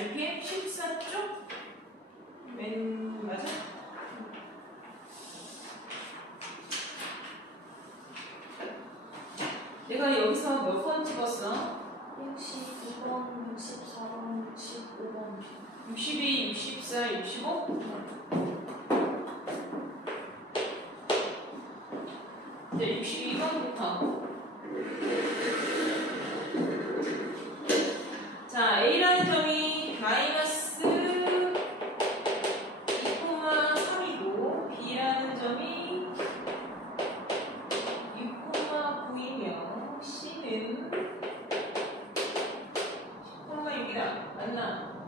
RPM 14쪽? 맨 맞아? 내가 여기서 몇 번 찍었어? 62번, 64번, 65번. 62, 64, 65? 네, 62번부터. 자, A라는 점이 마이너스 2,3이고 B라는 점이 6,9이며 C는 10,6이다. 맞나?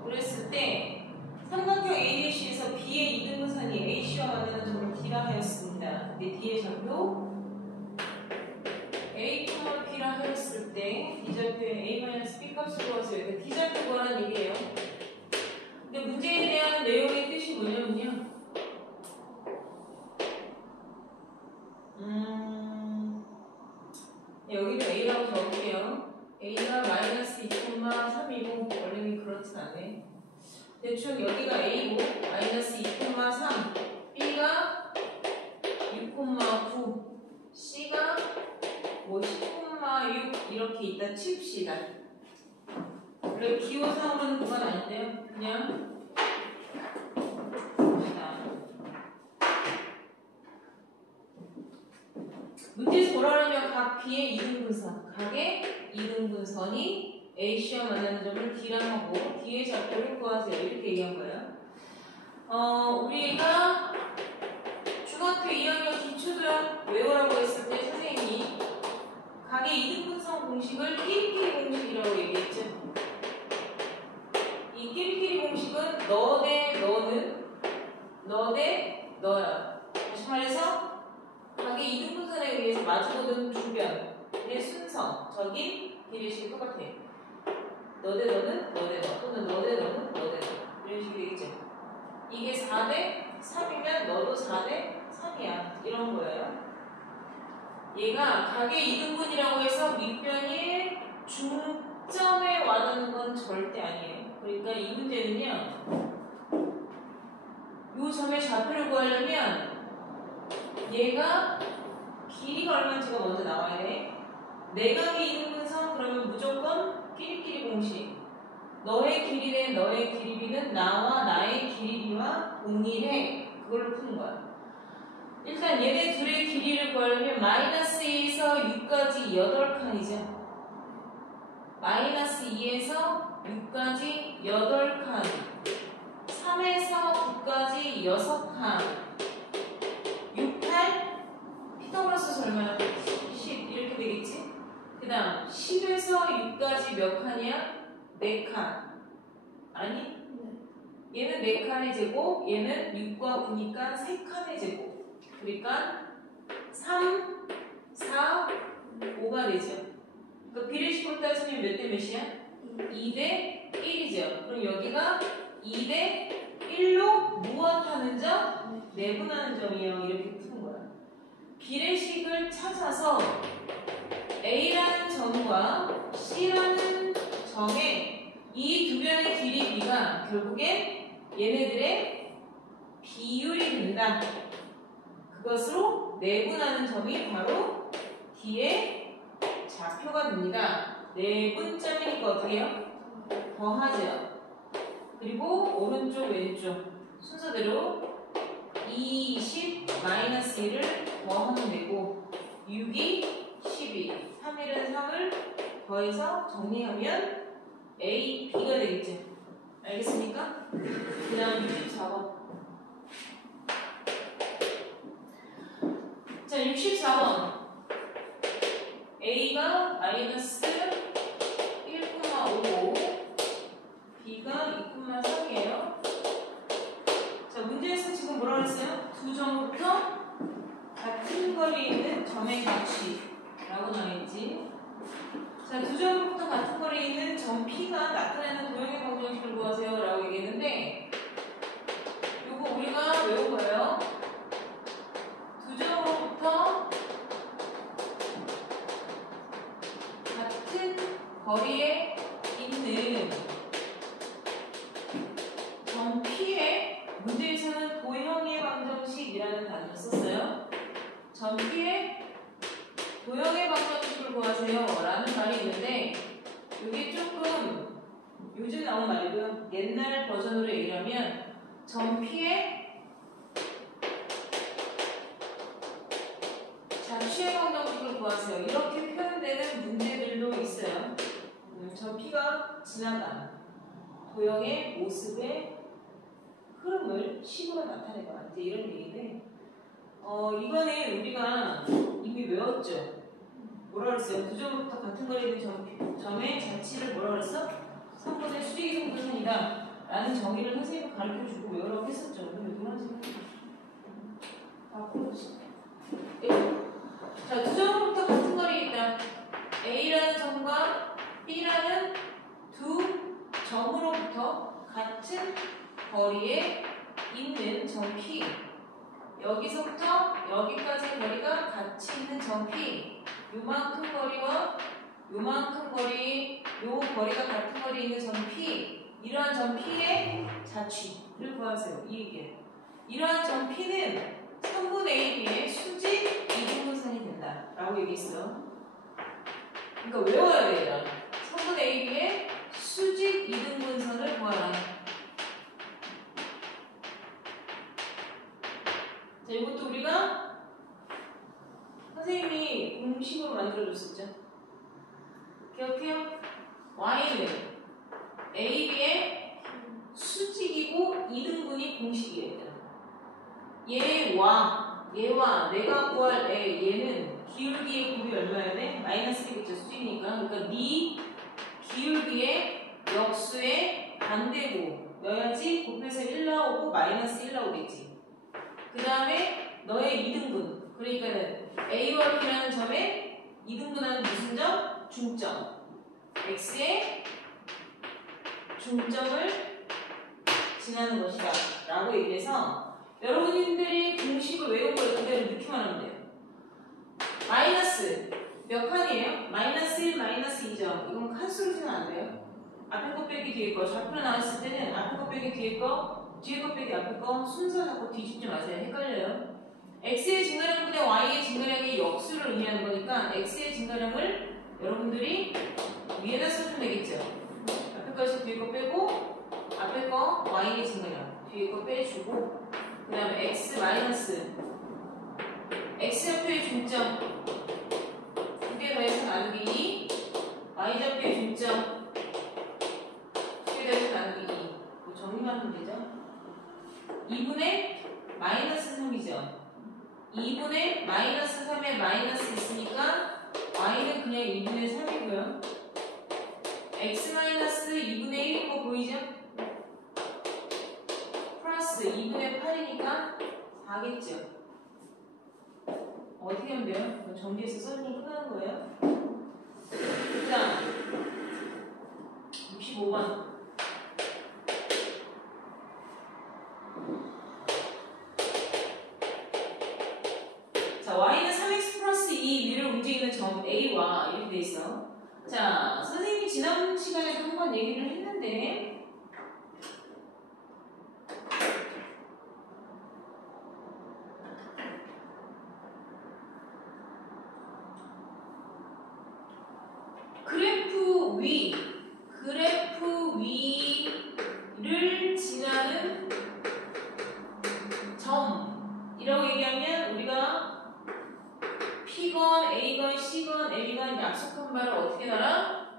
그랬을 때 삼각형 ABC에서 B의 이등분선이 AC와 만나는 점을 D라 하였습니다. 근데 D의 좌표 A, B라 하였을 때 D좌표에 A-B 값을 구하세요. 그러니까 D좌표 구하라는 얘기예요. 근데 문제에 대한 내용의 뜻이 뭐냐면요. 여기는 A라고 적을게요. A가 마이너스 2,3이고 원래는 그렇진 않네. 대충 여기가 A고 마이너스 2,3, B가 6,9, C가 뭐 10,6 이렇게 있다 칩시다. 원래 기호상으로는 그건 아닌데요. 그냥 문제에서 뭐라 하냐면 각 B의 이등분선, 각의 이등분선이 AC와 만나는 점을 D라 하고 D의 좌표를 구하세요. 이렇게 얘기한 거예요. 우리가 중학교 2학년 기초도형 외우라고 했을 때 선생님이 각의 이등분선 공식을 끼리끼리 공식이라고 얘기했죠. 이 끼리끼리 공식은 너 대 너는, 너 대 너야. 다시 말해서 각의 이등분선에 의해서 마주보는 주변의 순서적인 비례식이 똑같아. 너 대 너는, 너 대 너, 또는 너 대 너는, 너 대 너. 이런 식이 되겠죠. 이게 4대 3이면 너도 4대 3이야. 이런 거예요. 얘가 각의 이등분이라고 해서 밑변이 중점에 와닿는 건 절대 아니에요. 그러니까 이 문제는요. 이 점의 좌표를 구하려면 얘가 길이가 얼마인지가 먼저 나와야 돼. 내각의 이등분선 그러면 무조건 끼리끼리 공식. 너의 길이 대 너의 길이비는 나와 나의 길이비와 동일해. 그걸로 푸는 거야. 일단 얘네 둘의 길이를 구하려면 마이너스 2에서 6까지 8칸이죠. 마이너스 2에서 6까지 8칸. 3에서 9까지 6칸. 6, 8, 피타고라스 얼마야? 10 이렇게 되겠지? 그 다음 10에서 6까지 몇 칸이야? 4칸. 아니? 얘는 4칸의 제곱, 얘는 6과 9니까 3칸의 제곱. 그러니까 3, 4, 5가 되죠. 그러니까 비례식으로 따지면 몇 대 몇이야? 2대 1이죠. 그럼 여기가 2대 1로 무엇하는 점? 내분하는 점이에요. 이렇게 푸는 거야. 비례식을 찾아서 A라는 점과 C라는 점의 이 두 변의 길이 B가 결국에 얘네들의 비율이 된다. 그것으로 내분하는 점이 바로 D의 좌표가 됩니다. 내분점이니까 어떻게 해요? 더하죠. 그리고 오른쪽 왼쪽 순서대로 2, 20, 마이너스 1을 더하면 되고 6이 12, 3일은 3을 더해서 정리하면 A, B가 되겠죠. 알겠습니까? 그 다음 64번. 자, 64번. A가 마이너스 1,5고 B가 2,3이에요. 자, 문제에서 지금 뭐라고 했어요? 두 점부터 같은 거리에 있는 점의 가치라고 나와있지. 자, 두 점부터 같은 거리에 있는 점 P가 나타내는 도형의 방정식을 구하세요 라고 얘기했는데 요거 우리가 외운 거예요. 두 점으로부터 같은 거리에 있는 옛날 버전으로 얘기하면 점 P의 자취의 방정식을 구하세요. 이렇게 표현되는 문제들도 있어요. 점 P가 지나간 도형의 모습의 흐름을 식으로 나타내거나 이제 이런 얘기인데 이거는 우리가 이미 외웠죠. 뭐라 그랬어요? 두 점부터 같은 거리에 있는 점의 자취를 뭐라 그랬어? 3분의 수직이동분선이다 라는 정의를 선생님이 가르쳐주고 외우라고 했었죠. 근데 노란색은 풀어주세요. 자, 두 점부터 같은 거리에 있다. A라는 점과 B라는 두 점으로부터 같은 거리에 있는 점 P. 여기서부터 여기까지 거리가 같이 있는 점 P. 요만큼 거리와 요만큼 거리, 요 거리가 같은 거리에 있는 점 P. 이러한 점 P의 자취를 구하세요. 이 얘기예요. 이러한 점 P는 3분의 AB의 수직 이등분선이 된다. 라고 얘기했어요. 그러니까 외워야 돼요. 3분의 AB의 수직 이등분선을 구하라. 자, 이것도 우리가 선생님이 공식으로 만들어줬었죠. 기억해요? Y는 AB의 수직이고 이등분이 공식이에요. 얘와 내가 구할 얘는 기울기의 곱이 얼마여야 돼? 마이너스 되겠죠. 수직이니까. 그러니까 네 기울기의 역수의 반대고여야지 곱해서 1 나오고 마이너스 1 나오겠지. 그 다음에 너의 이등분. 그러니까는 A와 B라는 점에 이등분하는 무슨 점? 중점. X의 중점을 지나는 것이다. 라고 얘기해서 여러분들이 공식을 외운 걸 그대로 넣기만 하면 돼요. 마이너스 몇 칸이에요? 마이너스 1, 마이너스 2점. 이건 칸수로 쓰면 안 돼요. 앞에 거 빼기 뒤에 거. 좌표로 나왔을 때는 앞에 거 빼기 뒤에 거, 뒤에 거 빼기 앞에 거 순서 자꾸 뒤집지 마세요. 헷갈려요. X의 증가량분의 Y의 증가량이 역수를 의미하는 거니까 X의 증가량을 여러분들이 위에다 써주면 되겠죠. 앞에 거에서 뒤에 거 빼고 앞에 거 Y의 증가량 뒤에 거 빼주고 그 다음에 X 마이너스 X좌표의 중점 두 개 더해서 나누기 2 Y좌표의 중점 두 개 더해서 나누기 2 뭐 정리만 하면 되죠. 2분의 마이너스 3이죠. 2분의 마이너스 3에 마이너스 있으니까 Y는 그냥 2분의 3이고요. X 마이너스 2분의 1인 거 보이죠? 플러스 2분의 8이니까 4겠죠. 어떻게 하면 돼요? 정리해서 써주면 끝나는 거예요. 그 다음 65번 자, Y는 3x 플러스 2 위를 움직이는 점 A와 이렇게 돼 있어. 자, 선생님이 지난 시간에도 한번 얘기를 했는데 그래프 위를 지나는 점이라고 얘기하면 우리가 P건, A건, C건, L건 약속한 바를 어떻게 알아?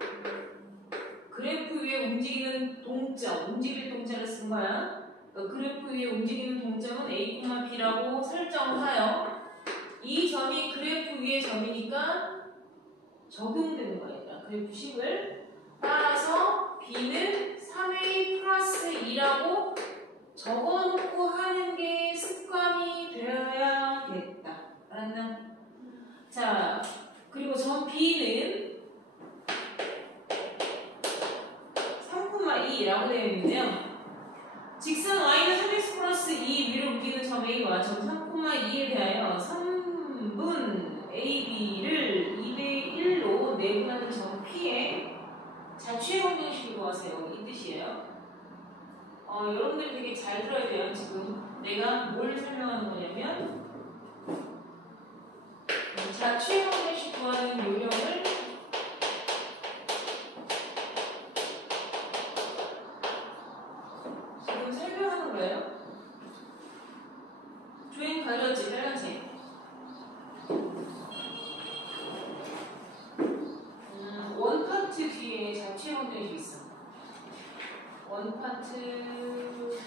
그래프 위에 움직이는 동점, 움직일 동자를 쓴 거야. 그러니까 그래프 위에 움직이는 동점은 A, B라고 설정하여 이 점이 그래프 위의 점이니까 적용되는 거니까 그래프식을 따라서 B는 3A 플러스 2라고 적어놓고 하는 게 습관이 되어야겠다. 알았나? 자, 그리고 점 B는 3,2라고 되어 있는데요. 직선 Y는 3x 플러스 2 위로 움직이는 점 A와 점 3,2에 대하여 3분 AB를 2대 1로 내분하는 점 P의 자취의 방정식을 구하세요. 이 뜻이에요. 여러분들이 되게 잘 들어야 돼요. 지금 내가 뭘 설명하는 거냐면 자취의 방정식 구하는 요령을 거예요? 조인 가려웠지, 빨간색. 원 파트 뒤에 자취의 방정식이 있어. 원 파트.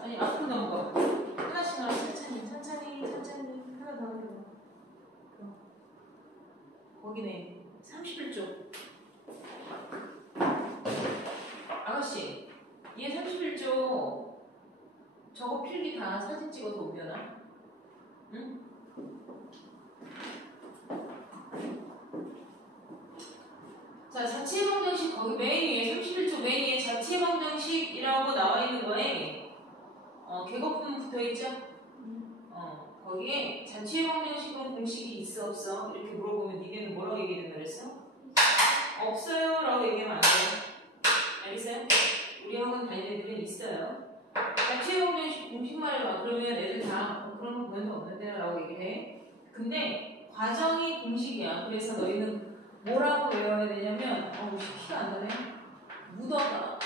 아니, 앞으로 넘어가. 하나씩 나와. 천천히. 하나 더 넘어가. 거기네. 31쪽. 아가씨, 얘 31쪽. 저거 필기 다 사진 찍어서 옮겨놔. 응? 자, 자취의 방정식 거기 맨 위에 31쪽 맨 위에 자취의 방정식이라고 나와 있는 거에 객어품 붙어 있죠? 거기에 자취의 방정식은 공식이 있어 없어? 이렇게 물어보면 니네는 뭐라고 얘기해야 된다 그랬어? 없어요 라고 얘기하면 안 돼요. 알겠어요? 우리 학원 다니는 애들은 있어요. 자취의 방정식 공식 말해봐. 그러면 애들 다 그런 거 보는 거 없는데 라고 얘기해. 근데 과정이 공식이야. 그래서 너희는 뭐라고 외워야 되냐면 키가 안 나네. 묻어가.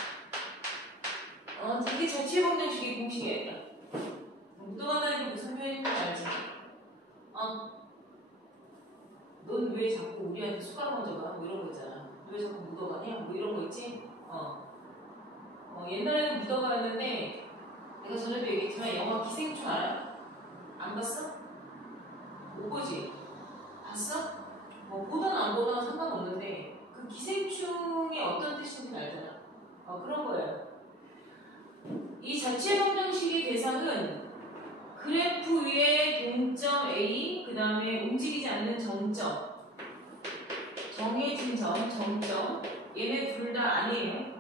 이게 자취의 방정식이 공식이야. 묻어가는 게 무슨 표현인지 알지? 넌 왜 자꾸 우리한테 숟가락 먼저 가? 뭐 이런 거 있잖아. 왜 자꾸 묻어가냐? 뭐 이런 거 있지? 옛날에는 묻어가였는데 내가 전에도 얘기했지만 영화 기생충 알아? 안 봤어? 못 보지? 봤어? 보거나 안 보거나 상관없는데 그 기생충이 어떤 뜻인지 알잖아. 그런 거예요. 이 자취의 방정식의 대상은 그래프 위에 동점 A, 그 다음에 움직이지 않는 정점, 정해진 점, 정점. 얘네 둘 다 아니에요.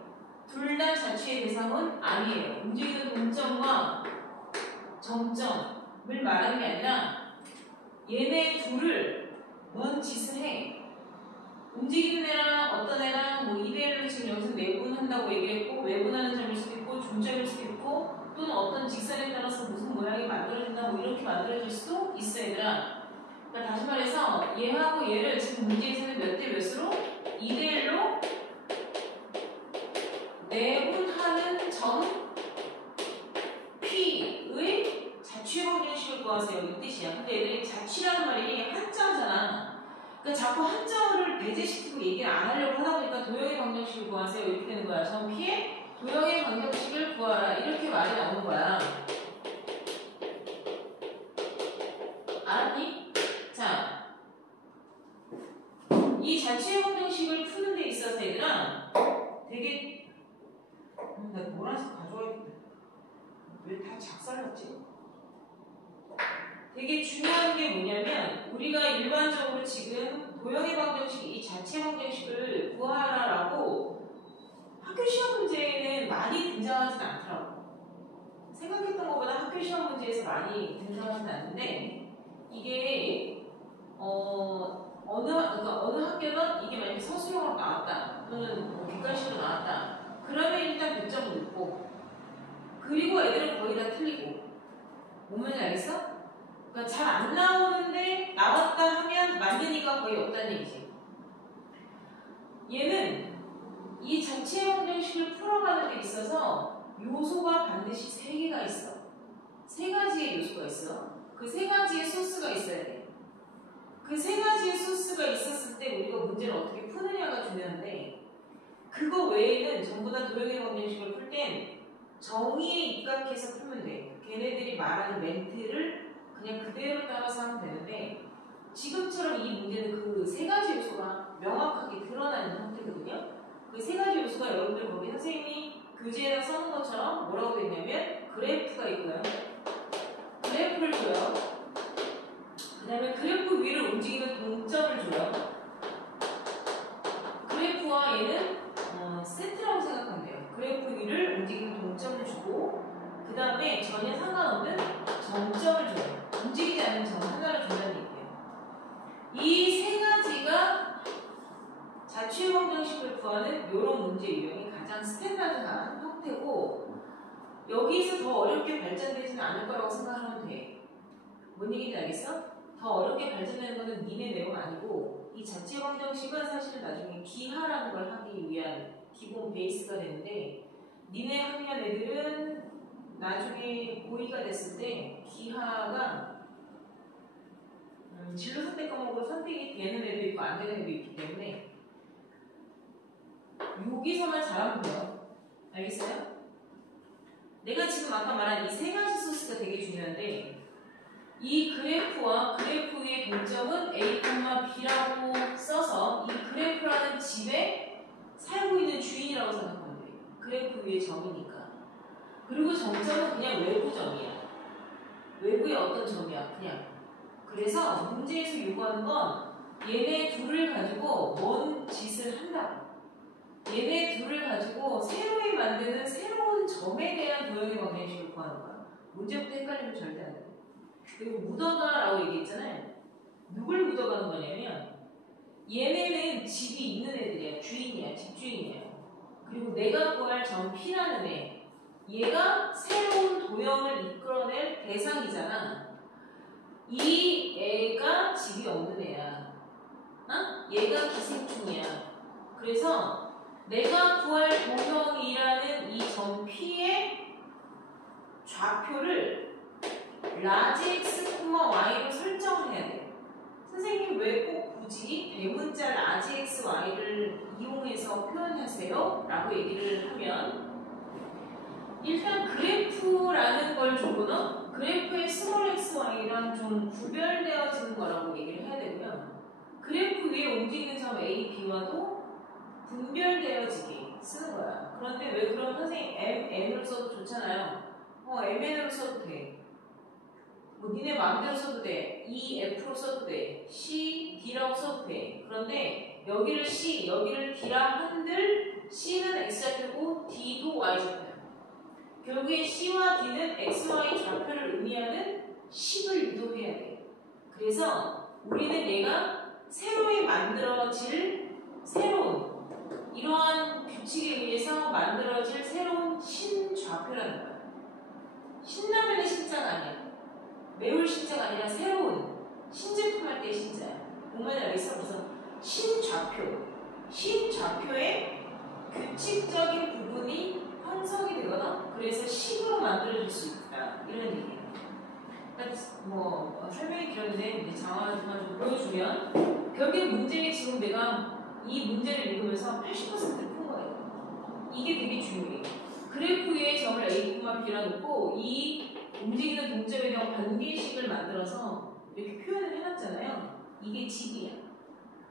둘 다 자취의 대상은 아니에요. 움직이는 동점과 정점을 말하는 게 아니라 얘네 둘을 뭔 짓을 해. 움직이는 애랑 어떤 애랑 뭐 이대로 지금 여기서 내분한다고 얘기했고, 외분하는 점일 수도 있고 중점일 수도 있고, 또는 어떤 직선에 따라서 무슨 모양이 만들어진다 뭐 이렇게 만들어질 수도 있어 얘들아. 그러니까 다시 말해서 얘하고 얘를 지금 문제에서는 몇 대 몇으로? 2대1로 내분하는 점 P의 자취의 방정식을 구하세요. 이 뜻이야. 근데 얘들이 자취라는 말이 한자잖아. 그러니까 자꾸 한자어를 배제시키고 얘기를 안 하려고 하다 보니까 도형의 방정식을 구하세요. 이렇게 되는 거야. 점 P의 도형의 방정식을 구하라. 이렇게 말이 나오는 거야. 알았니? 자, 이 자취의 방정식을 푸는 데 있어서 얘들아 되게 나 노란색 가져와야겠다. 왜 다 작살났지? 되게 중요한 게 뭐냐면 우리가 일반적으로 지금 도형의 방정식, 이 자취의 방정식을 구하라라고 학교 시험 문제에는 많이 등장하진 않더라고. 생각했던 것보다 학교 시험 문제에서 많이 등장하진 않는데 이게 어느 학교는 이게 만약에 서술형으로 나왔다 또는 뭐 객관식으로 나왔다 그러면 일단 100점을 넣고 그리고 애들은 거의 다 틀리고 뭔 말인지 알겠어? 그러니까 잘 안 나오는데 나왔다 하면 맞으니까 거의 없다는 얘기지. 얘는 이 자취의 방정식을 풀어가는 데 있어서 요소가 반드시 3개가 있어. 3가지의 요소가 있어. 그 3가지의 소스가 있어야 돼. 그 3가지의 소스가 있었을 때 우리가 문제를 어떻게 푸느냐가 중요한데 그거 외에는 전부 다 도형의 방정식을 풀 땐 정의에 입각해서 풀면 돼. 걔네들이 말하는 멘트를 그냥 그대로 따라서 하면 되는데 지금처럼 이 문제는 그 3가지 요소가 명확하게 드러나는 형태거든요. 그 3가지 요소가 여러분들 거기 선생님이 교재에다 써놓은 것처럼 뭐라고 되어 있냐면 그래프가 있고요. 그래프를 줘요. 그 다음에 그래프 위를 움직이는 동점을 줘요. 그래프와 얘는 세트라고 생각하면 돼요. 그래프 위를 움직이는 동점을 주고 그 다음에 전혀 상관없는 점점을 줘요. 움직이지 않는 점 하나를 준다는 얘기예요. 이 3가지가 자취의 방정식을 구하는 이런 문제 유형이 가장 스탠다드한 형태고 여기서 더 어렵게 발전되지는 않을 거라고 생각하면 돼. 뭔 얘기인지 알겠어? 더 어렵게 발전되는 거는 니네 내용 아니고 이 자취의 방정식은 사실은 나중에 기하라는 걸 하기 위한 기본 베이스가 되는데 니네 학년 애들은 나중에 고2가 됐을 때 기하가 진로 선택 과목으로 선택이 되는 애도 있고 안 되는 애도 있기 때문에 여기서만 잘하면 돼요. 알겠어요? 내가 지금 아까 말한 이 세 가지 소스가 되게 중요한데 이 그래프와 그래프 위의 동점은 A, B라고 써서 이 그래프라는 집에 살고 있는 주인이라고 생각하면 돼요. 그래프 위의 점이니까. 그리고 정점은 그냥 외부 점이야. 외부의 어떤 점이야. 그냥. 그래서 문제에서 요구하는 건 얘네 둘을 가지고 뭔 짓을 한다고. 얘네 둘을 가지고 새로이 만드는 새로운 점에 대한 도형의 방정식을 구하는 거야. 문제부터 헷갈리면 절대 안 돼. 그리고 묻어가라고 얘기했잖아요. 누굴 묻어가는 거냐면 얘네는 집이 있는 애들이야. 주인이야. 집주인이야. 그리고 내가 구할 점 P라는 애 얘가 새로운 도형을 이끌어낼 대상이잖아. 이 애가 집이 없는 애야. 어? 얘가 기생충이야. 그래서 내가 구할 도형이라는 이 점 P의 좌표를 라지 x, y로 설정을 해야 돼요. 선생님 왜 꼭 굳이 대문자 라지 x, y를 이용해서 표현하세요? 라고 얘기를 하면 일단 그래프라는 걸 조고는 그래프의 스몰 x, y랑 좀 구별되어지는 거라고 얘기를 해야 되고요. 그래프 위에 움직이는 점 a, b와도 분별되어지게 쓰는 거야. 그런데 왜 그럼 선생님 mn으로 써도 좋잖아요. mn으로 써도 돼. 뭐 니네 마음대로 써도 돼. EF로 써도 돼. C, D라고 써도 돼. 그런데 여기를 C, 여기를 D라 한들 C는 X좌표고 D도 Y좌표야. 결국에 C와 D는 X, Y 좌표를 의미하는 식을 유도해야 돼. 그래서 우리는 얘가 새로이 만들어질 새로운 이러한 규칙에 의해서 만들어질 새로운 신좌표라는 거야. 신라면의 신자가 아니야. 매울 신자가 아니라 새로운 신제품 할 때의 신자야. 뭔 말인지 알겠어? 그래서 신좌표의 규칙적인 부분이 형성이 되거나 그래서 식으로 만들어질 수 있다. 이런 얘기예요. 그러니까 뭐 설명이 길었는데 이제 장화만 좀 보여주면 결국에 문제에 지금 내가 이 문제를 읽으면서 80%를 푼 거예요. 이게 되게 중요해요. 그래프 위에 점을 A, B라 놓고 이 움직이는 동점에 대한 관계식을 만들어서 이렇게 표현을 해놨잖아요. 이게 집이야.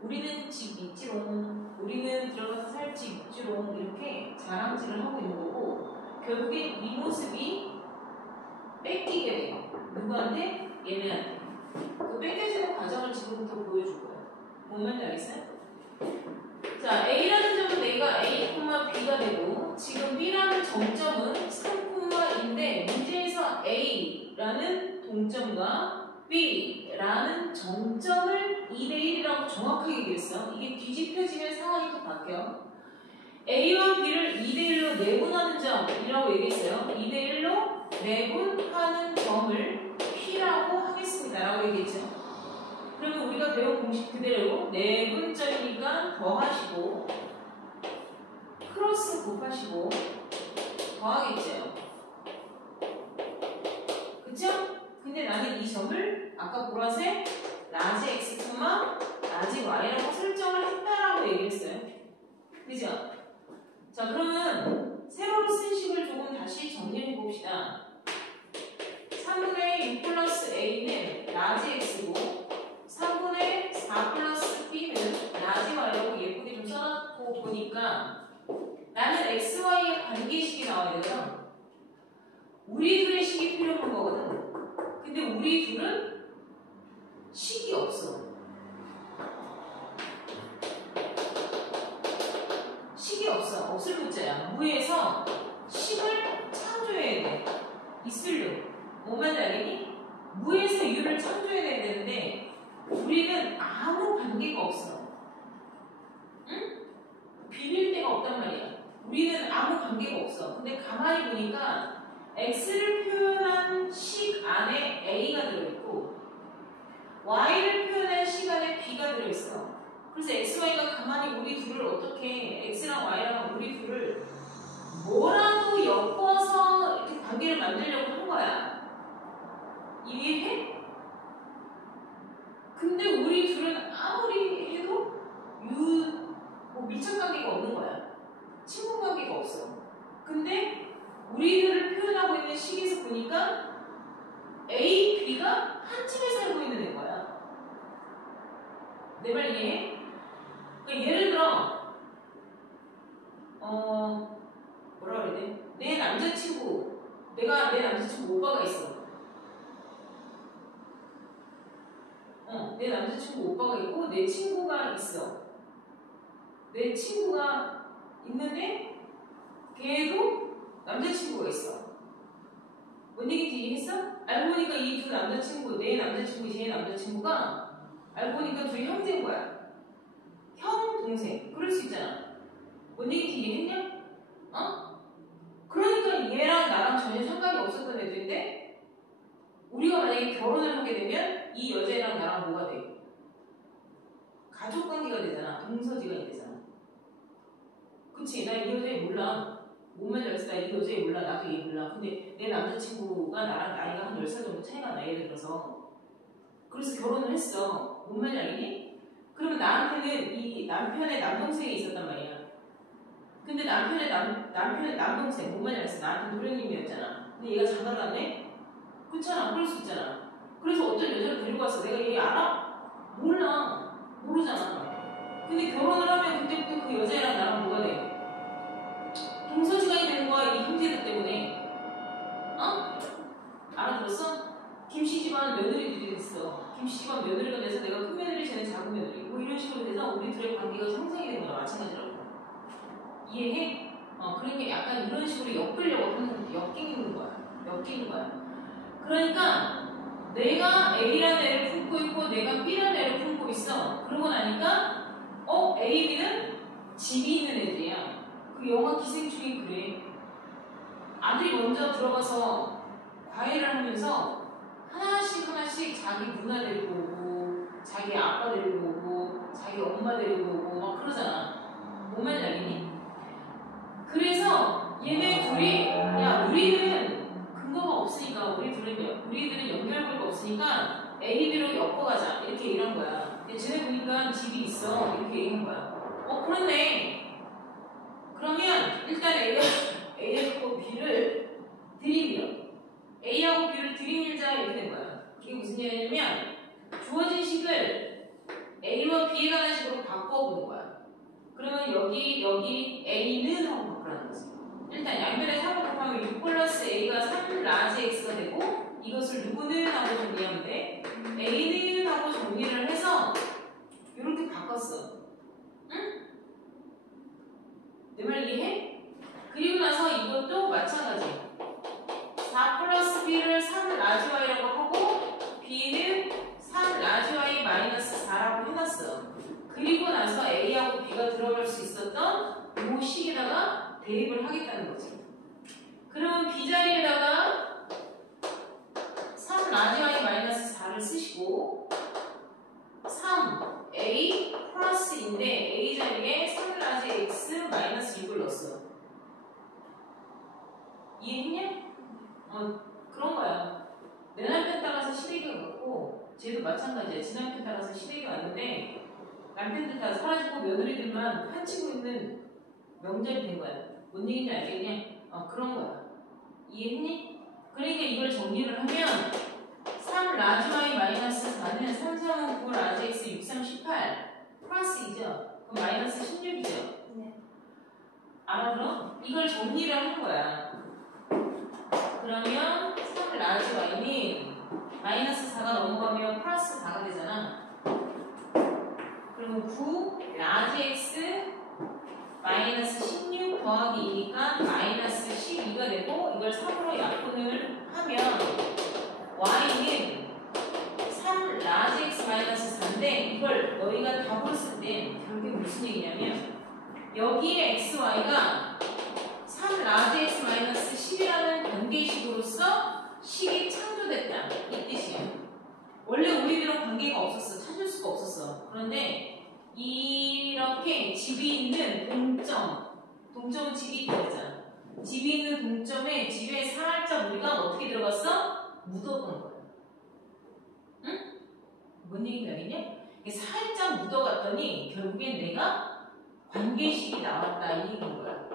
우리는 집 있지롱. 우리는 들어가서 살 집 있지롱. 이렇게 자랑질을 하고 있는 거고 결국엔 이 모습이 뺏기게 돼요. 누구한테? 얘네한테. 그 뺏겨지는 과정을 지금부터 보여줄 거예요. 뭔 말인지 알겠어요? 자, A라는 점은 내가 A, B가 되고 지금 B라는 정점은 3,2인데 문제에서 A라는 동점과 B라는 정점을 2대1이라고 정확하게 얘기했어. 이게 뒤집혀지면 상황이 또 바뀌어. A와 B를 2대1로 내분하는 점이라고 얘기했어요. 2대1로 내분하는 점을 P라고 하겠습니다. 라고 얘기했죠. 그러면 우리가 배운 공식 그대로 내분점이니까 더하시고 크로스 곱하시고 더하겠죠. 그쵸? 근데 나는 이 점을 아까 보라색 라지 x, 라지 y라고 설정을 했다라고 얘기했어요. 그죠? 자, 그러면 세로로 쓴 식을 조금 다시 정리해 봅시다. 3분의 6 플러스 a는 라지 x고 3분의 4 플러스 b는 라지 y라고 예쁘게 좀 써놓고 보니까 나는 x, y의 관계식이 나와야 되잖아. 우리 둘의 식이 필요한 거거든. 근데 우리 둘은 식이 없어. 식이 없어. 없을 문자야. 무에서 식을 창조해야 돼. 있으려고. 뭔 말인지 알겠니? 무에서 유를 창조해야 되는데 우리는 아무 관계가 없어. 응? 비빌 데가 없단 말이야. 우리는 아무 관계가 없어. 근데 가만히 보니까 x를 표현한 식 안에 a가 들어있고 y를 표현한 식 안에 b가 들어있어. 그래서 XY가 가만히 우리 둘을 어떻게 X랑 Y랑 우리 둘을 뭐라도 엮어서 이렇게 관계를 만들려고 한 거야. 이해해? 근데 우리 둘은 아무리 해도 뭐 밀착 관계가 없는 거야. 친분 관계가 없어. 근데 우리들을 표현하고 있는 식에서 보니까 A, B가 한 집에 살고 있는 거야. 내 말 이해해? 그러니까 예를 들어 뭐라 그래야 돼? 내 남자친구 오빠가 있어. 내 남자친구 오빠가 있고 내 친구가 있어. 내 친구가 있는데 걔도 남자친구가 있어. 뭔 얘기인지 이해했어? 알고 보니까 이 두 남자친구, 내 남자친구, 쟤 남자친구가 알고 보니까 둘이 형제인 거야. 형, 동생. 그럴 수 있잖아. 뭔 얘기인지 이해했냐? 그러니까 얘랑 나랑 전혀 상관이 없었던 애들인데 우리가 만약에 결혼을 하게 되면 이 여자애랑 나랑 뭐가 돼? 가족 관계가 되잖아. 동서지간이 되잖아. 그치? 나 이 여자애 몰라. 몸만 잘 쓰다 이 여자애 몰라. 나도 얘 몰라. 근데 내 남자친구가 나랑 나이가 한 10살 정도 차이가 나. 예를 들어서. 그래서 결혼을 했어. 몸만 알겠니? 그러면 나한테는 이 남편의 남동생이 있었단 말이야. 근데 남편의 남동생, 몸만 알았어. 나한테 도련님이었잖아. 근데 얘가 장가갔네? 그렇잖아. 그럴 수 있잖아. 그래서 어떤 여자를 데리고 왔어. 내가 얘 알아? 몰라. 모르잖아. 근데 결혼을 하면 그때부터 그 여자애랑 나랑 뭐가 돼? 동서지간이 되는 거야. 이 형제들 때문에. 알아들었어? 김씨 집안 며느리들이 있어. 김씨 집안 며느리가 돼서 내가 큰 며느리, 쟤는 작은 며느리. 뭐 이런 식으로 돼서 우리 둘의 관계가 형성이 되는 거야. 마찬가지라고. 이해해? 그러니까 약간 이런 식으로 엮으려고 하는 엮이는 거야. 그러니까 내가 A라는 애를 품고 있고 내가 B라는 애를 품고 있어. 그러고 나니까 A, B는 집이 있는 애들이야. 그 영화 기생충이 그래. 아들이 먼저 들어가서 과외를 하면서 하나씩 자기 누나 데리고 오고 자기 아빠 데리고 오고 자기 엄마 데리고 오고 막 그러잖아. 뭔 말인지 알겠니? 그래서 얘네 둘이 야 우리는 근거가 없으니까 우리들은 연결고리가 없으니까 A, B로 엮어가자 이렇게 얘기한 거야. 근데 쟤네 보니까 집이 있어 이렇게 얘기한 거야. 그런데 그러면 일단 A하고 B를 들이밀어. A하고 B를 들이밀자 이렇게 된 거야. 이게 무슨 얘기냐면 주어진 식을 A와 B에 관한 식으로 바꿔보는 거야. 그러면 여기 A는 하고 바꾸라는 거지. 일단 양변에 3을 곱하면 6 플러스 A가 3 라지 X가 되고 이것을 누구는 하고 정리하면 돼. A는 하고 정리를 해서 이렇게 바꿨어. 응? 내 말 이해해? 그리고 나서 이것도 마찬가지. 4 플러스 B를 3 라지 Y라고 하고 B는 3 라지 Y 마이너스 4라고 해놨어. 그리고 나서 A하고 B가 들어갈 수 있었던 이 식에다가 대입을 하겠다는 거지. 그러면 B 자리에다가 3 라지 Y 마이너스 4를 쓰시고 3A 플러스인데 A 자리에 3 라지 X 마이너스 6을 넣었어. 이해했냐? 그런 거야. 내 남편 따라서 시댁에 갔고 쟤도 마찬가지야. 지 남편 따라서 시댁에 왔는데 남편들 다 사라지고 며느리들만 한치고 있는 명절이 된 거야. 뭔 얘기인지 알겠냐? 그런 거야. 이해했니? 그러니까 이걸 정리를 하면 3 라지 Y 마이너스 4는 3, 3은 9 라지 X 6, 3, 18 플러스 2죠? 그럼 마이너스 16이죠? 네. 알아들어? 이걸 정리를 하는 거야. 그러면 3 라지 Y는 마이너스 4가 넘어가면 플러스 4가 되잖아. 그리고 9 라지 X 마이너스 16 더하기 2니까 마이너스 12가 되고 이걸 3으로 약분을 하면 Y는 3 라지 X 마이너스 4인데 이걸 너희가 답으로 쓸 때 그게 무슨 얘기냐면 여기에 XY가 3 라지 X 마이너스 10이라는 관계식으로서 식이 창조됐다 이 뜻이야. 원래 우리들은 관계가 없었어. 찾을 수가 없었어. 그런데 이렇게 집이 있는 동점은 집이 있다 그랬잖아. 집이 있는 동점에 집에 살짝 우리가 어떻게 들어갔어? 묻어간 거야. 응? 뭔 얘기인지 알겠냐? 살짝 묻어갔더니 결국엔 내가 관계식이 나왔다 이 얘기인 거야.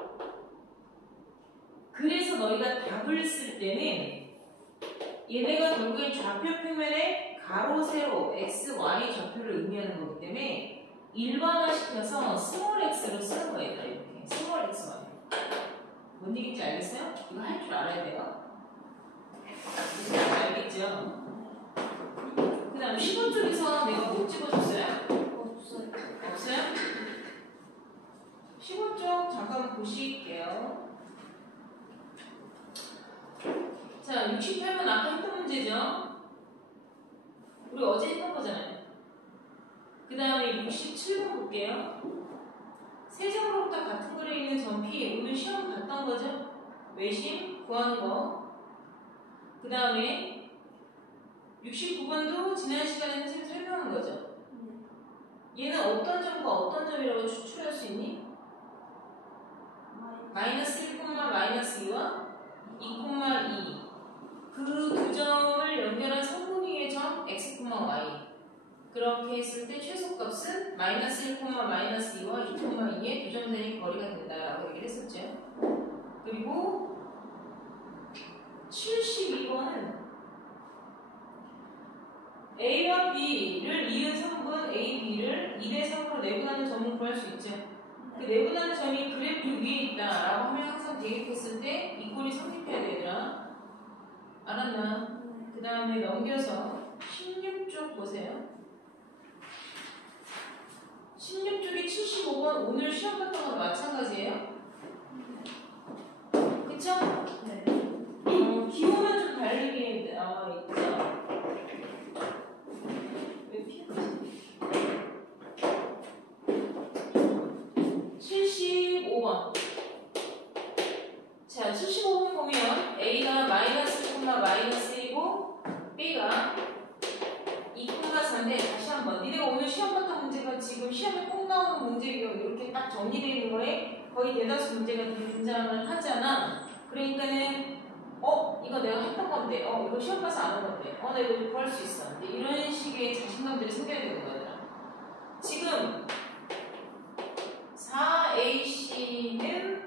그래서 너희가 답을 쓸 때는 얘네가 결국엔 좌표 평면에 가로, 세로, x, y 좌표를 의미하는 거기 때문에 일반화시켜서 스몰 x로 쓰는 거야. 이렇게 스몰 x, y. 뭔 얘기인지 알겠어요? 이거 할 줄 알아야 돼요. 알겠죠? 그 다음 15쪽에서 내가 못 찍어줬어요? 없어요. 없어요? 15쪽 잠깐 보실게요. 자, 68번 아까 했던 문제죠? 우리 어제 했던 거잖아요. 그 다음에 67번 볼게요. 세점으로부터 같은 글에 있는 점 P, 오늘 시험 봤던 거죠? 외심 구하는 거. 그 다음에 69번도 지난 시간에 선생님이 설명한 거죠? 얘는 어떤 점과 어떤 점이라고 추출할 수 있니? 마이너스 1, 마이너스 2와 2, 2. 그 두 점을 연결한 성분위의 점 x, y. 그렇게 했을 때 최소값은 마이너스 1, 마이너스 2와 2, 2의 두 점선이 거리가 된다라고 얘기를 했었죠. 그리고 72번은 A와 B를 이은 성분 A, B를 2대 3으로 내분하는 점을 구할 수 있죠. 그 내분하는 점이 그래프 위에 있다라고 하면 항상 대입했을 때 이 꼴이 성립해야 되더라. 알았나? 그 다음에 넘겨서 16쪽 보세요. 16쪽이 75번 오늘 시험 봤던 거랑 마찬가지예요. 그쵸? 네. 기호만 좀 다르게 나와 있죠. 왜 피했지? 75번. 자, 75번 보면 A가 마이너스 1, 마이너스 1이고 B가 2, 3인데 다시 한번 니네가 오늘 시험 봤던 문제가 지금 시험에 꼭 나오는 문제가 이렇게 딱 정리되어 있는 거에 거의 대다수 문제가 등장을 하잖아. 그러니까는 이거 내가 했던 건데 이거 시험 봐서 아는 건데 내가 이거 구할 수 있어. 이런 식의 자신감들이 생겨야 되는 거야. 지금 4AC는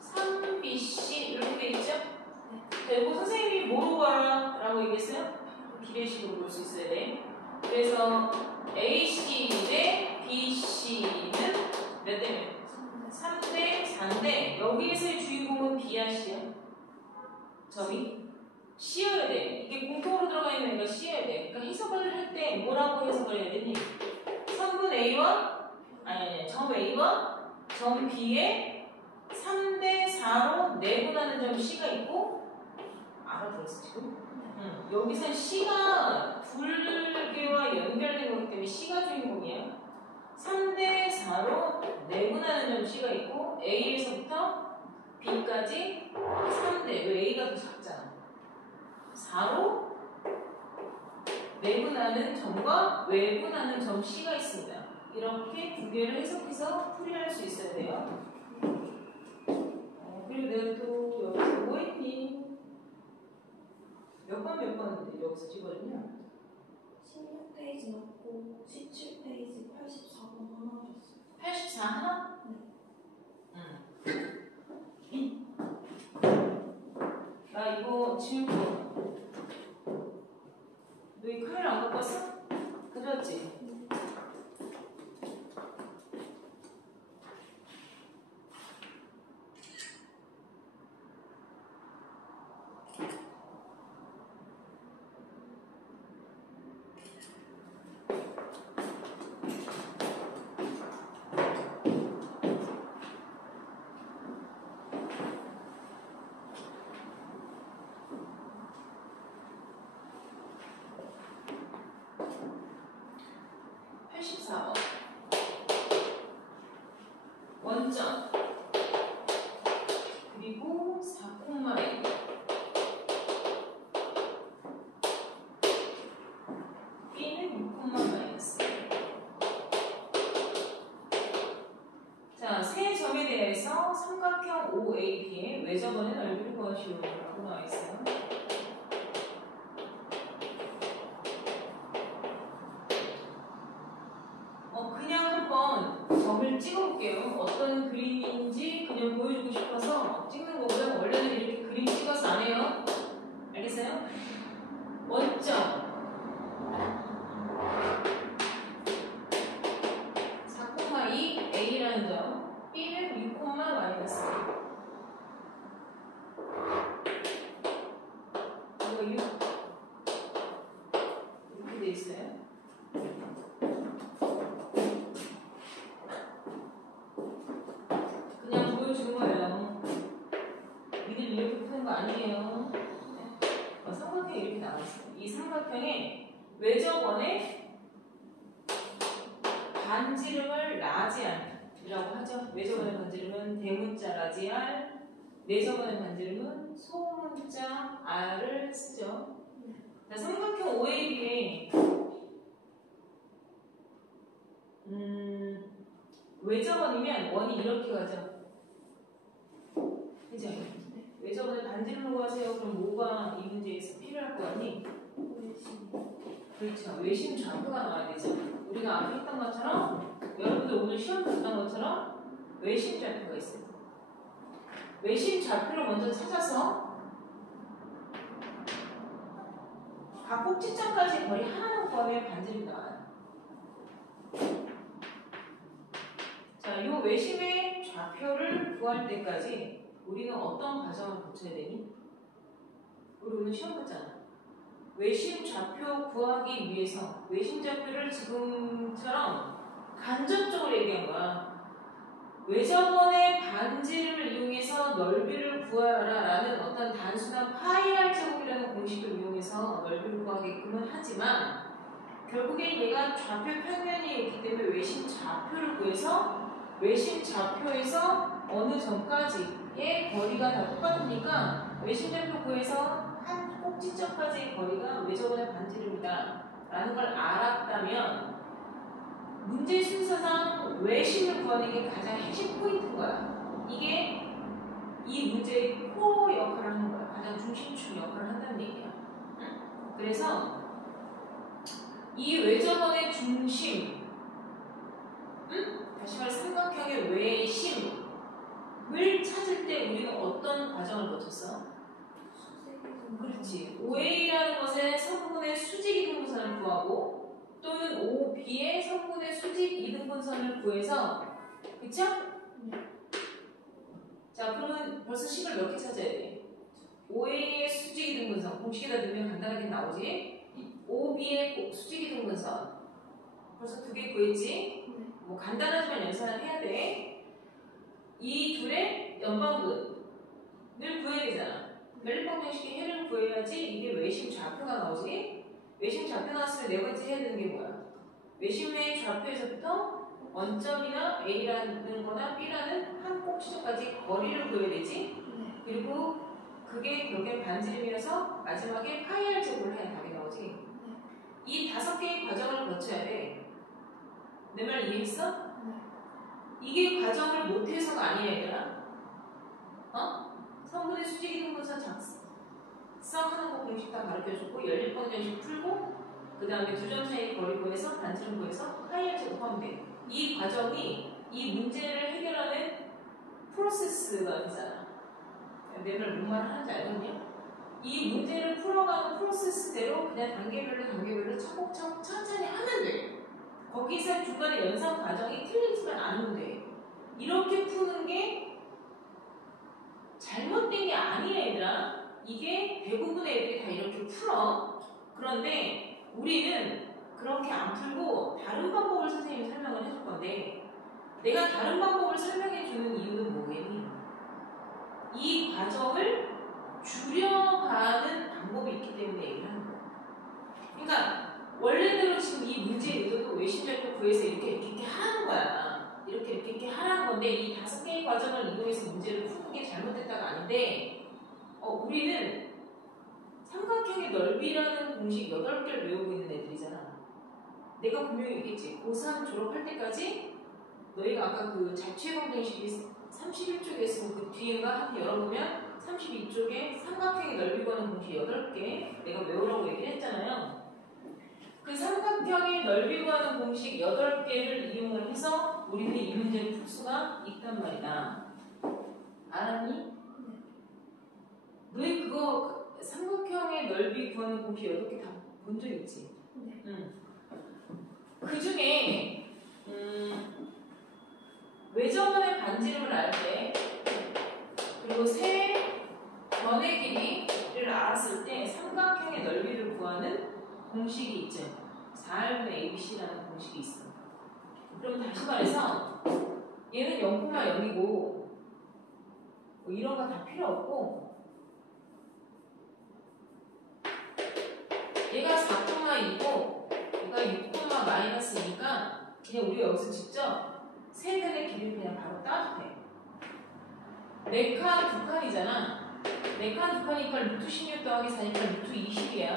3BC 이렇게 돼 있죠? 그리고 선생님이 뭐로 봐라 라고 얘기했어요? 비례식으로 볼 수 있어야 돼. 그래서 AC 대 BC는 몇 대 몇? 3대 4인데 여기에서의 주인공은 B야 C야? 점이? C여야 돼. 이게 공통으로 들어가 있는 거 C여야 돼. 그러니까 해석을 할 때 뭐라고 해석을 해야 되니? 성분 A와 점 A와 점 B에 3대 4로 내분하는 점 C가 있고 알아들었어 지금? 여기서 C가 불교와 연결된 거기 때문에 C가 주인공이야. 3대 4로 내분하는 점 C가 있고 A에서부터 B까지 3대, 왜 A가 더 작잖아. 4로 내분하는 점과 외분하는 점 C가 있습니다. 이렇게 두 개를 해석해서 풀이할 수 있어야 돼요. 그리고 내가 또 여기서 뭐 했니? 몇 번인데 여기서 찍어줬냐? 16페이지 넣고 17페이지 84번 하나 줬어요. 84 하나? 네. 나 이거 지울 거. 너 이 카메라 안 갖고 왔어? 가져왔지? 원점 그리고 4콤마에 B는 6콤마 마이너스 자, 세 점에 대해서 삼각형 OAB의 외접원의 넓이를 구하시오 라고 나와 있어요. 그냥 한번 점을 찍어볼게요. 어떤 그림인지 그냥 보여주고 싶어서 찍는 거고요. 원래는 이렇게 그림 찍어서 안 해요. 알겠어요? 원점 4,2 A라는 점, B는 6, 마이너스 이거 6 이렇게 돼 있어요. 그냥 보여주는 거예요. 니들 이렇게 푸는 거 아니에요. 네. 삼각형이 이렇게 나왔어요. 이 삼각형의 외접원의 반지름을 라지알이라고 하죠. 외접원의 반지름은 대문자 라지알, 내접원의 반지름은 소문자 r을 쓰죠. 자, 삼각형 OAB의 외접원이면 원이 이렇게 가죠. 그죠? 외접원의 반지름을 구하세요. 그럼 뭐가 이 문제에서 필요할 거 같니? 그렇죠. 외심 좌표가 나와야 되죠. 우리가 앞에 했던 것처럼 여러분들 오늘 시험 봤던 것처럼 외심 좌표가 있어요. 외심 좌표를 먼저 찾아서 각 꼭지점까지 거리 하나만 구하면 반지름이 나와요. 자, 이 외심의 좌표를 구할 때까지 우리는 어떤 과정을 거쳐야 되니? 우리 오늘 시험 봤잖아. 외심 좌표 구하기 위해서 외심 좌표를 지금처럼 간접적으로 얘기한 거야. 외접원의 반지름을 이용해서 넓이를 구하라 라는 어떤 단순한 파이알 제곱이라는 공식을 이용해서 넓이를 구하게끔은 하지만 결국엔 얘가 좌표 평면이 있기 때문에 외심 좌표를 구해서 외심 좌표에서 어느 점까지의 거리가 다 똑같으니까 외심 좌표 구해서 한 꼭지점까지의 거리가 외접원의 반지름이다 라는 걸 알았다면 문제 순서상 외심을 구하는 게 가장 핵심 포인트인 거야. 이게 이 문제의 코어 역할을 하는 거야. 가장 중심축 역할을 한다는 얘기야. 응? 그래서 이 외접원의 중심, 다시 말해 삼각형의 외심을 찾을 때 우리는 어떤 과정을 거쳤어? 그렇지. OA라는 것의 3분의 수직 이등분선을 구하고 또는 OB의 3분의 수직 이등분선을 구해서 그쵸? 자, 그러면 벌써 식을 몇 개 찾아야 돼? OA의 수직 이등분선 공식에다 넣으면 간단하게 나오지? OB의 수직 이등분선 벌써 2개 구했지? 뭐 간단하지만 연산을 해야 돼. 이 둘의 연방분을 구해야 되잖아. 연립방정식의 해를 구해야지 이게 외심 좌표가 나오지? 외심 좌표 나왔으면 네 번째 해야 되는 게 뭐야? 외심의 좌표에서부터 원점이나 A라는 거나 B라는 한 꼭지점까지 거리를 구해야 되지? 그리고 그게 결국엔 반지름이라서 마지막에 파이알 제곱을 해야 답이 나오지? 이 5개의 과정을 거쳐야 돼. 내 말 이해했어? 이게 과정을 못해서가 아니야, 얘들아. 3분의 수직 이등분선 작성하는 거 공식 다 가르쳐주고 연립방정식 풀고 그 다음에 두 점 사이 거리 구해서 반지름 구해서 파이알 제곱하면 돼. 이 과정이 이 문제를 해결하는 프로세스가 되잖아. 내 말 뭔 말을 하는지 알겠니? 이 문제를 풀어가는 프로세스대로 그냥 단계별로 차곡차곡 천천히 하면 돼. 거기서 중간에 연상 과정이 틀리지만 않으면 돼. 이렇게 푸는 게 잘못된 게 아니야, 얘들아. 이게 대부분의 애들이 다 이렇게 풀어. 그런데 우리는 그렇게 안 풀고 다른 방법을 선생님이 설명을 해줄 건데 내가 다른 방법을 설명해 주는 이유는 뭐겠니? 이 과정을 줄여가는 방법이 있기 때문에 얘기를 하는 거야. 그러니까 원래대로 지금 이 문제의 의도도 외심좌표 구해서 이렇게 하는 거야. 이렇게 하라는 건데 이 5개의 과정을 이용해서 문제를 푸는 게 잘못됐다가 아닌데 우리는 삼각형의 넓이라는 공식 8개를 외우고 있는 애들이잖아. 내가 분명히 얘기했지. 고3 졸업할 때까지 너희가 아까 그 자취의 방정식이 31쪽에 그 뒤에가 한번 열어보면 32쪽에 삼각형의 넓이 구하는 공식 8개 내가 외우라고 얘기했잖아요. 그 삼각형의 넓이 구하는 공식 8개를 이용을 해서 우리는 이 문제를 풀 수가 있단 말이다. 알았니? 너희 그거 삼각형의 넓이 구하는 공식 8개 다 본 적 있지? 네. 응. 그 중에 외접원의 반지름을 알 때 그리고 세 변의 길이를 알았을 때 삼각형의 넓이를 구하는 공식이 있죠. 4R분의 ABC라는 공식이 있어. 그럼 다시 말해서 얘는 0,0이고 뭐 이런 거 다 필요 없고 얘가 4,2고 얘가 6,-2니까 그냥 우리가 여기서 직접 세 변의 길이를 그냥 바로 따도 돼. 4칸, 2칸이잖아. 4칸, 2칸이니까 루트 16 더하기 4니까 루트 20이야.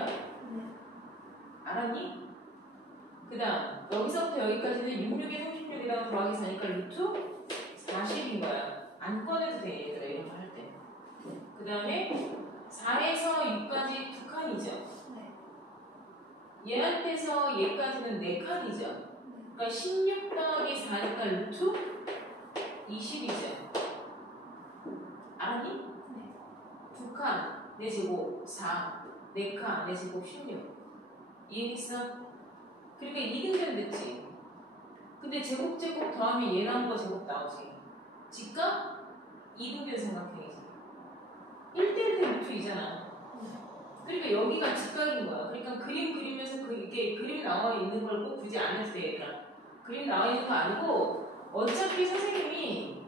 알았니? 그 다음 여기서부터 여기까지는 66에 36이랑 더하기 4니까 루트 40인 거야. 안 꺼내도 돼 얘들아 이런 거 할 때. 그 다음에 4에서 6까지 2칸이죠. 얘한테서 얘까지는 4칸이죠. 그러니까 16 더하기 4니까 루트 20이죠. 알았니? 네. 2칸, 4제곱, 4, 4칸, 4제곱, 16. 이해했어? 그러니까 2등변 됐지. 근데 제곱 더하면 얘 나온 거 제곱 나오지. 즉각 2등변 삼각형이지. 1대1 대 루트 2잖아. 그러니까 여기가 직각인 거야. 그러니까 그림 그리면서 이게 그림 나와 있는 걸 꼭 굳이 안 해도 돼, 얘들아. 그림 나와 있는 거 아니고 어차피 선생님이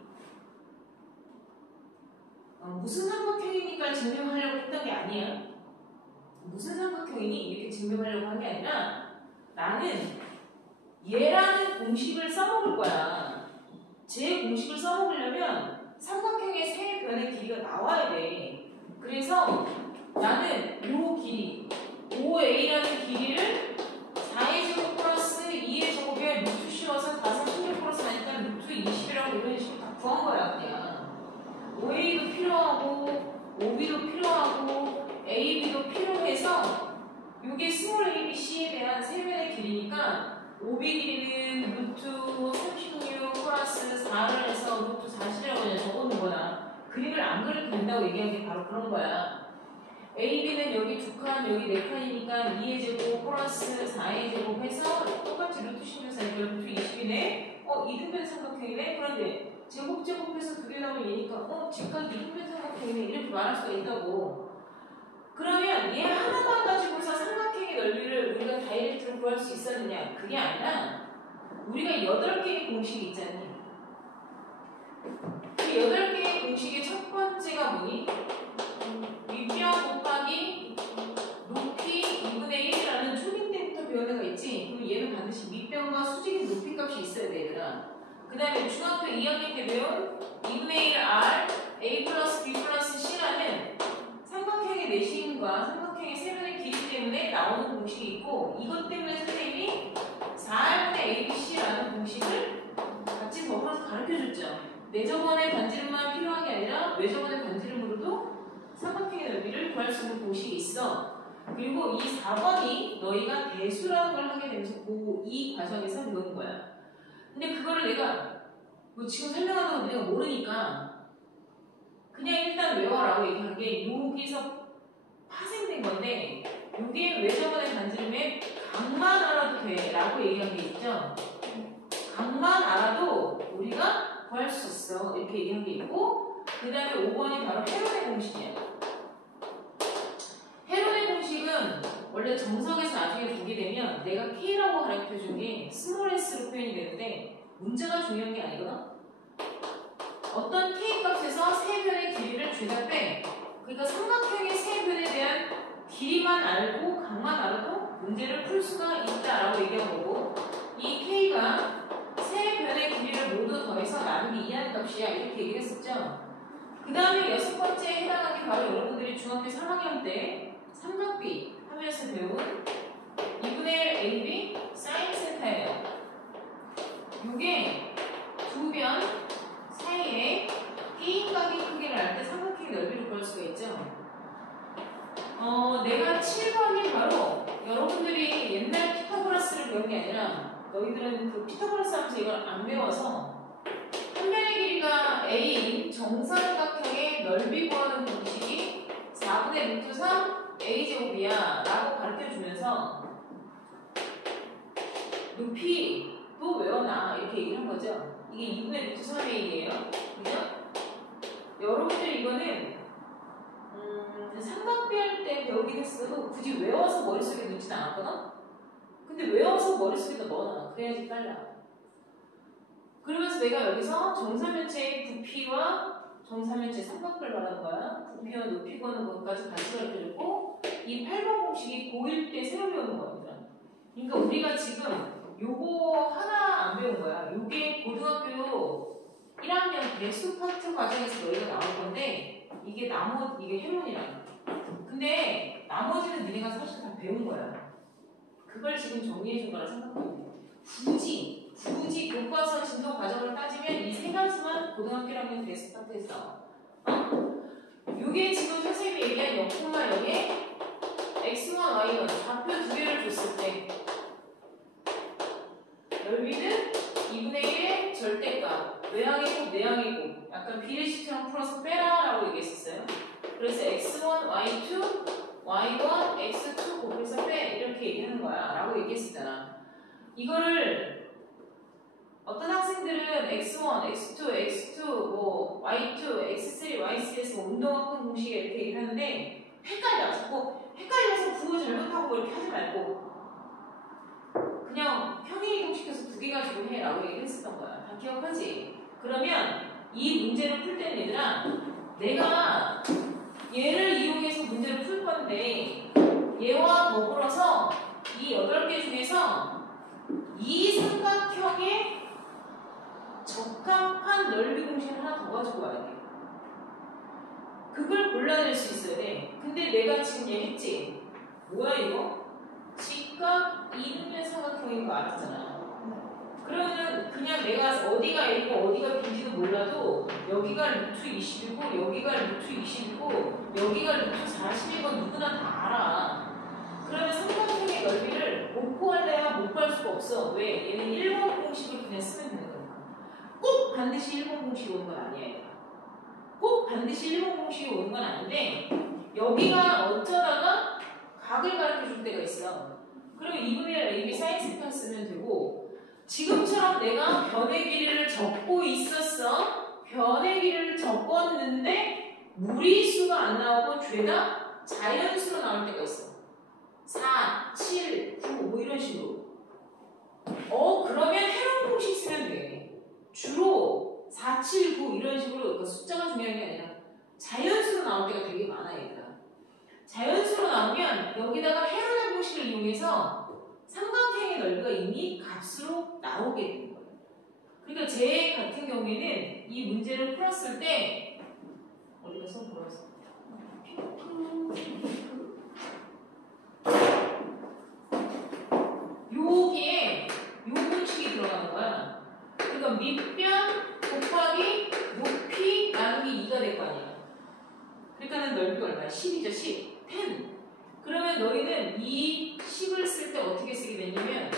무슨 삼각형이니까 증명하려고 했던 게 아니야. 무슨 삼각형이니? 이렇게 증명하려고 한 게 아니라 나는 얘라는 공식을 써먹을 거야. 제 공식을 써먹으려면 삼각형의 세 변의 길이가 나와야 돼. 그래서 나는 요 길이 5a라는 길이를 4의 제곱 플러스 2의 제곱에 루트 씌워서 4, 16 플러스 하니까 루트 20이라고 이런 식으로 다 구한 거야 그냥. 5a도 필요하고 5b도 필요하고 ab도 필요해서 이게 스몰 abc에 대한 세 변의 길이니까 5b 길이는 루트 36 플러스 4를 해서 루트 40이라고 그냥 적어놓은 거야. 그림을 안 그려도 된다고 얘기한 게 바로 그런 거야. AB는 여기 2칸, 여기 4칸이니까 2의 제곱 플러스 4의 제곱 해서 똑같이 루트 16이니까 루트 20이네? 2등변 삼각형이네? 그런데 제곱해서 2개 나오면 얘니까 직각 2등변 삼각형이네? 이렇게 말할 수가 있다고. 그러면 얘 하나만 가지고서 삼각형의 넓이를 우리가 다이렉트로 구할 수 있었느냐? 그게 아니라 우리가 8개의 공식이 있잖니. 그 8개의 공식의 첫 번째가 뭐니? 윗변 곱하기 높이 2분의 1이라는 초딩 때부터 배운 애가 있지? 그럼 얘는 반드시 밑변과 수직의 높이 값이 있어야 돼, 얘들아. 그 다음에 중학교 2학년 때 배운 2분의 1 R, A 플러스 B 플러스 C라는 삼각형의 내시임과 삼각형의 세변의 길이 때문에 나오는 공식이 있고, 이것 때문에 선생님이 4R분의 ABC라는 공식을 같이 더불어서 가르쳐줬죠. 내저번의 반지름만 필요한 게 아니라 외저번의 반지름으로도 삼각형의 넓이를 구할 수 있는 공식이 있어. 그리고 이 4번이 너희가 대수라는 걸 하게 되면서 이 과정에서 배우는 거야. 근데 그거를 내가 뭐 지금 설명하는 거 내가 모르니까 그냥 일단 외워라고 얘기한 게 여기서 파생된 건데 이게 외저번의 반지름의 각만 알아도 돼 라고 얘기한 게 있죠. 각만 알아도 우리가 구할 수 있어 이렇게 얘기한 게 있고, 그 다음에 5번이 바로 헤론의 공식이야. 헤론의 공식은 원래 정석에서 나중에 보게 되면 내가 K라고 가르쳐준 게 스몰 s로 표현이 되는데 문제가 중요한 게 아니거든. 어떤 K 값에서 세 변의 길이를 죄다 빼. 그러니까 삼각형의 세 변에 대한 길이만 알고 각만 알아도 문제를 풀 수가 있다라고 얘기한 거고, 이 K가 세 변의 길이를 모두 더해서 나누기 2하는 값이야 이렇게 얘기를 했었죠. 그 다음에 6번째에 해당하는 게 바로 여러분들이 중학교 3학년 때 삼각비 하면서 배운 2분의 1 AB 사인 세타예요. 이게 두 변 사이에 A각의 크기를 알 때 삼각형의 넓이를 구할 수가 있죠. 내가 7번이 바로 여러분들이 옛날 피타고라스를 배운 게 아니라 너희들은 그 피타고라스 하면서 이걸 안 배워서 한 변의 길이가 A인 정삼각형의 넓이 구하는 공식이 4분의 루트 3 A제곱이야 라고 가르쳐주면서 높이도 외워놔 이렇게 얘기를 한 거죠. 이게 2분의 루트 3A예요. 그죠? 여러분들 이거는 삼각비 할 때 배우긴 했어도 굳이 외워서 머릿속에 넣지는 않았거든? 근데 외워서 머릿속에다 넣어놔. 그래야지 빨라. 그러면서 내가 여기서 정사면체의 부피와 정사면체 삼각비를 말하는 거야. 부피와 높이 구하는 것까지 같이 가르쳐줬고 이 8번 공식이 고1 때 새로 배우는 거야. 그러니까 우리가 지금 요거 하나 안 배운 거야. 요게 고등학교 1학년 배수 파트 과정에서 너희가 나올 건데 이게 해문이랑 근데 나머지는 니네가 사실 다 배운 거야. 그걸 지금 정리해 준 거라 생각하면 돼. 굳이 교과서 진도 과정을 따지면 이 세 가지만 고등학교 1학년 배수 파트에서 이게 지금 선생님이 얘기한 0,0에 x1, y1 좌표 두 개를 줬을 때 넓이는 2분의 1의 절대값 외항이고 내항이고 약간 비례식처럼 풀어서 빼라라고 얘기했었어요. 그래서 x1, y2, y1, x2 곱해서 빼 이렇게 얘기하는 거야 라고 얘기했었잖아. 이거를 어떤 학생들은 x1, x2, x2, 뭐 y2, x3, y3에서 뭐 운동학분 공식에 이렇게 얘기를 하는데 헷갈려. 자꾸 헷갈려서 부호 잘못하고 이렇게 하지 말고 그냥 평행이동시켜서 두 개 가지고 해 라고 얘기를 했었던 거야. 다 기억하지? 그러면 이 문제를 풀 때는 얘들아 내가 얘를 이용해서 문제를 풀 건데 얘와 더불어서 이 8개 중에서 이 삼각형의 적합한 넓이 공식을 하나 더 가지고 와야 돼. 그걸 골라낼 수 있어야 돼. 근데 내가 지금 얘기했지? 뭐야 이거? 직각 이등변 삼각형인 거 알았잖아. 그러면은 그냥 내가 어디가 A고 어디가 B인지도 몰라도 여기가 루트 20이고 여기가 루트 20이고 여기가 루트 40인 건 누구나 다 알아. 그러면 삼각형의 넓이를 못 구할래야 못 구할 수가 없어. 왜? 얘는 1번 공식을 그냥 쓰면 되는 거니까. 꼭 반드시 1번 공식이 오는 건 아니야. 꼭 반드시 1번 공식이 오는 건 아닌데 여기가 어쩌다가 각을 가르쳐 줄 때가 있어. 그럼 2분의 1 AB 사인 세편 쓰면 되고 지금처럼 내가 변의 길이를 적고 있었어. 변의 길이를 적었는데 무리수가 안 나오고 죄다 자연수로 나올 때가 있어. 4, 7, 9 뭐 이런 식으로. 그러면 해로운 공식 쓰면 돼. 주로 4, 7, 9 이런 식으로 그러니까 숫자가 중요한 게 아니라 자연수로 나올 때가 되게 많아 얘들아. 자연수로 나오면 여기다가 헤로의 공식을 이용해서 삼각형의 넓이가 이미 값으로 나오게 되는 거예요. 그러니까 제 같은 경우에는 이 문제를 풀었을 때 어디 갔어? 뭐였어? 여기에 요 공식이 들어가는 거야. 그러니까 밑변 곱하기 높이 나누기 2가 될 거 아니야. 그러니까는 넓이가 얼마야? 10이죠. 10. 10. 그러면 너희는 이 10을 쓸 때 어떻게 쓰게 되냐면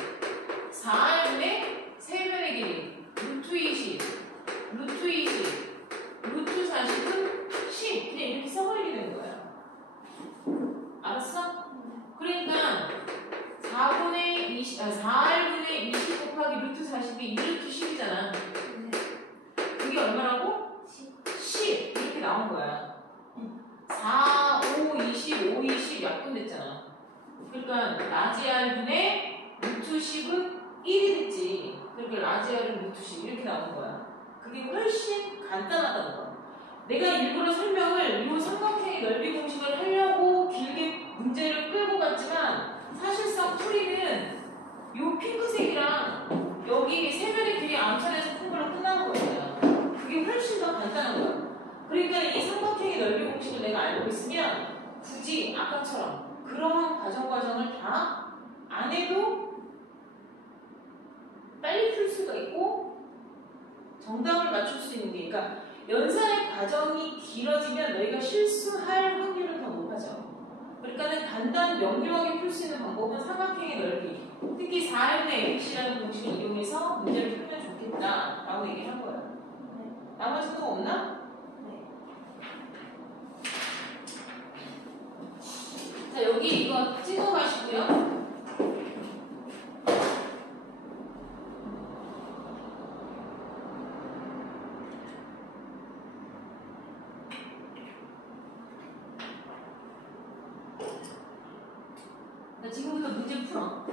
4분의 세변의 길이 루트 20, 루트 20, 루트 40은 10 그냥 이렇게 써버리게 되는 거야. 알았어? 그러니까 4분의 20 곱하기 루트 40이 2루트 10이잖아. 그게 얼마라고? 10 이렇게 나온 거야. 4, 5, 20, 5, 20 약분됐잖아. 그러니까 라지 R분의 루트 10은 1이 됐지. 그러니까 라지 R은 루트 10 이렇게 나온 거야. 그게 훨씬 간단하다는 거야. 내가 일부러 설명을 이 삼각형의 넓이 공식을 하려고 길게 문제를 끌고 갔지만 사실상 풀이는 이 핑크색이랑 여기 세변의 길이 암산해서 푼 걸로 끝나는 거야. 그게 훨씬 더 간단한 거야. 그러니까 이 삼각형의 넓이 공식을 내가 알고 있으면 굳이 아까처럼 그러한 과정을 다 안 해도 빨리 풀 수가 있고 정답을 맞출 수 있는 게, 그러니까 연산의 과정이 길어지면 너희가 실수할 확률은 더 높아져. 그러니까는 간단 명료하게 풀 수 있는 방법은 삼각형의 넓이, 특히 4M의 ABC라는 공식을 이용해서 문제를 풀면 좋겠다라고 얘기를 한 거야. 네. 나머지 또 없나? 네. 자, 여기 이거 찍어 가시고요. 자, 지금부터 문제 풀어.